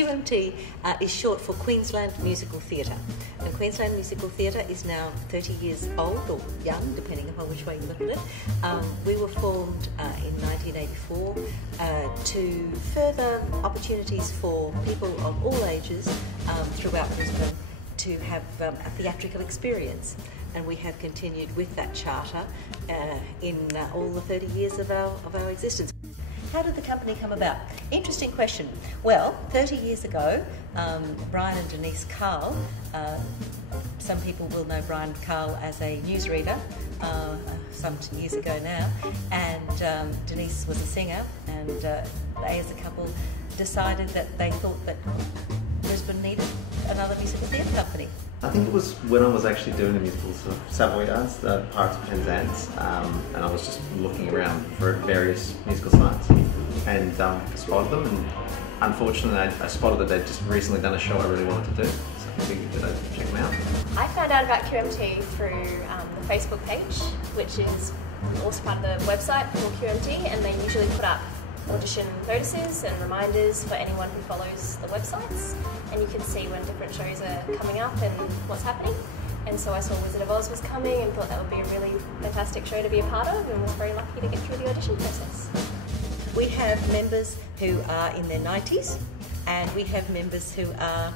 QMT is short for Queensland Musical Theatre. And Queensland Musical Theatre is now 30 years old, or young, depending upon which way you look at it. We were formed in 1984 to further opportunities for people of all ages throughout Brisbane to have a theatrical experience. And we have continued with that charter in all the 30 years of our existence. How did the company come about? Interesting question. Well, 30 years ago, Brian and Denise Carl, some people will know Brian Carl as a newsreader some years ago now, and Denise was a singer, and they as a couple decided that they thought that Brisbane needed another musical theatre company. I think it was when I was actually doing the musicals of Savoyards, the Pirates of Penzance, and I was just looking around for various musical sites and spotted them, and unfortunately I spotted that they'd just recently done a show I really wanted to do, so I figured that I'd check them out. I found out about QMT through the Facebook page, which is also part of the website for QMT, and they usually put up audition notices and reminders for anyone who follows the websites, and you can see when different shows are coming up and what's happening. And so I saw Wizard of Oz was coming and thought that would be a really fantastic show to be a part of, and was very lucky to get through the audition process. We have members who are in their 90s, and we have members who are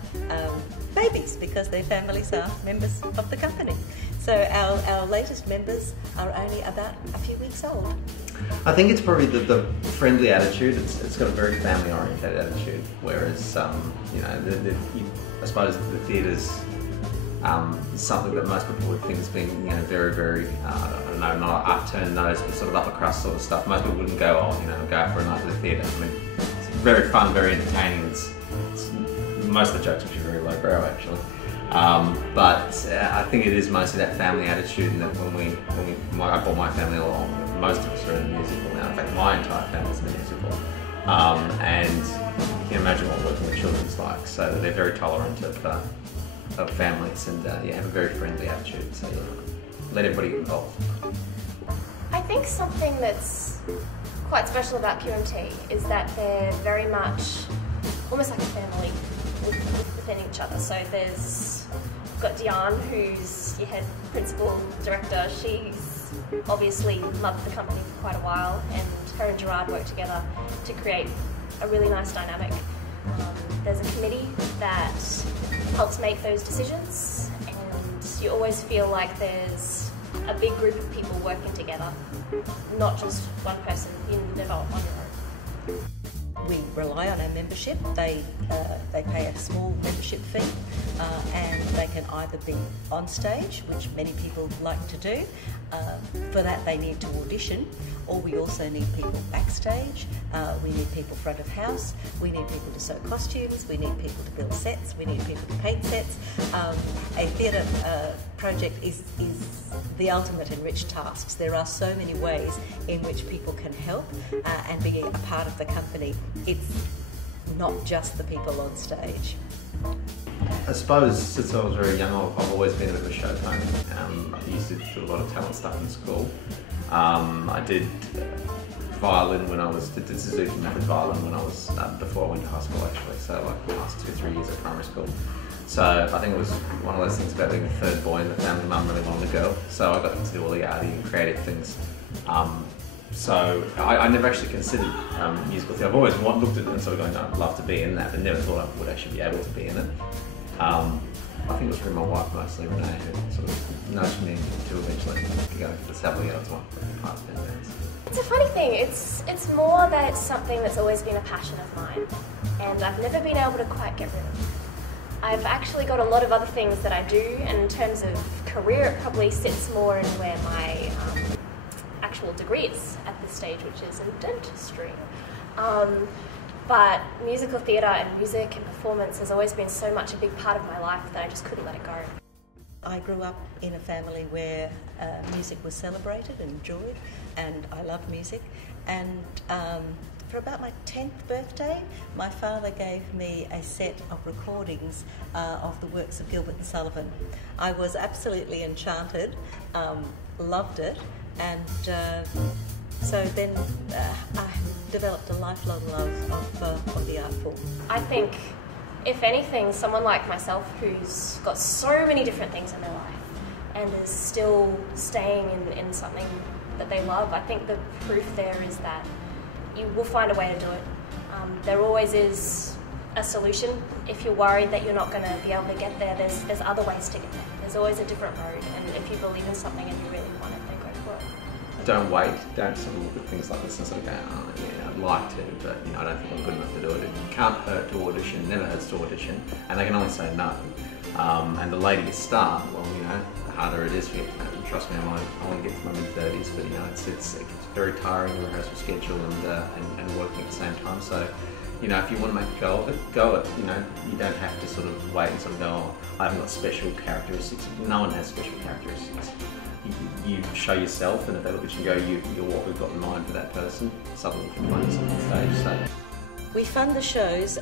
babies because their families are members of the company. So our latest members are only about a few weeks old. I think it's probably the friendly attitude. It's got a very family-oriented attitude, whereas you know, I suppose the theatre's something that most people would think as being, you know, very, very I don't know, not upturned nose, but sort of upper crust sort of stuff. Most people wouldn't go, oh, you know, go out for a night at the theatre. I mean, it's very fun, very entertaining. It's most of the jokes actually very lowbrow actually. But I think it is mostly that family attitude, and that I brought my family along. Most of us are in the musical now. In fact, my entire family's in the musical. And you can imagine what working with children's like. So they're very tolerant of families, and yeah, have a very friendly attitude. So yeah, let everybody get involved. I think something that's quite special about QMT is that they're very much almost like a family within each other. So we've got Diane, who's your head principal director. She's obviously loved the company for quite a while, and her and Gerard work together to create a really nice dynamic. There's a committee that helps make those decisions, and you always feel like there's a big group of people working together, not just one person. You never on your own. We rely on our membership. They pay a small membership fee, and they can either be on stage, which many people like to do. For that they need to audition, or we also need people backstage. We need people front of house. We need people to sew costumes. We need people to build sets. We need people to paint sets. A theatre project is the ultimate in rich tasks. There are so many ways in which people can help and be a part of the company. It's not just the people on stage. I suppose since I was very young, I've always been a bit of a show pony. I used to do a lot of talent stuff in school. I did violin when I did Suzuki method violin when I was, before I went to high school actually, so like the last 2 or 3 years of primary school. So I think it was one of those things about being the third boy in the family. Mum really wanted a girl, so I got to do all the arty and creative things. So I never actually considered musical theatre. I've always looked at it and sort of going, I'd love to be in that, but never thought I would actually be able to be in it. I think it was through my wife mostly, Renee, who sort of nudged me to eventually go for the Savoyards one, Pirates of Penzance. It's a funny thing. It's more that it's something that's always been a passion of mine, and I've never been able to quite get rid of. I've actually got a lot of other things that I do, and in terms of career, it probably sits more in where my actual degree is at this stage, which is in dentistry. But musical theatre and music and performance has always been so much a big part of my life that I just couldn't let it go. I grew up in a family where music was celebrated and enjoyed, and I loved music. And for about my 10th birthday, my father gave me a set of recordings of the works of Gilbert and Sullivan. I was absolutely enchanted, loved it, and so then I developed a lifelong love of the art form. I think if anything, someone like myself who's got so many different things in their life and is still staying in something that they love, I think the proof there is that you will find a way to do it. There always is a solution. If you're worried that you're not going to be able to get there, there's other ways to get there. There's always a different road, and if you believe in something and you really want it, then go for it. Don't wait. Don't sort of look at things like this and sort of go, oh, yeah, I'd like to, but I don't think I'm good enough to do it. It can't hurt to audition. Never hurts to audition, and they can only say no. And the later you start, well, the harder it is for you. Trust me, I want to get to my mid-30s, but it's very tiring, the rehearsal schedule and working at the same time. So, if you want to make a go of it, go it. You don't have to sort of wait and sort of go, oh, I haven't got special characteristics. No one has special characteristics. You show yourself, and if they look at you and go, you're what we've got in mind for that person, something you can play on stage. So. We fund the shows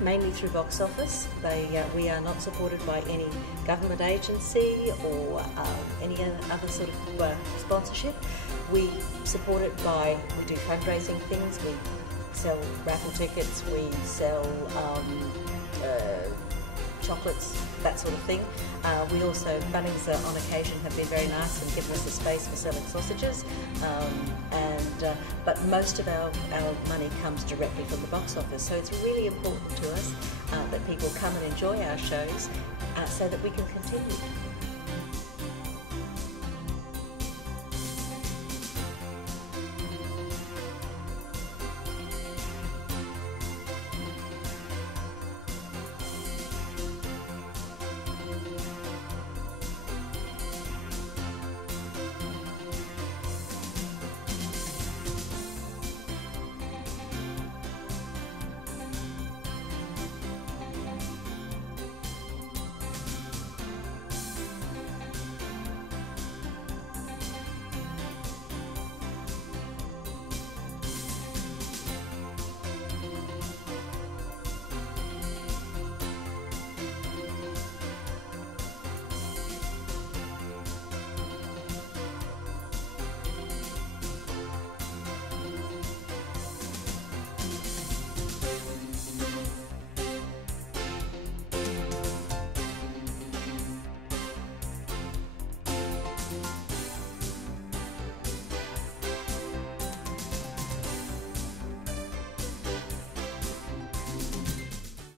mainly through box office. We are not supported by any government agency or any other sort of sponsorship. We support it we do fundraising things, we sell raffle tickets, we sell chocolates, that sort of thing. We also, Bunnings on occasion have been very nice and given us a space for selling sausages, but most of our money comes directly from the box office, so it's really important to us that people come and enjoy our shows so that we can continue.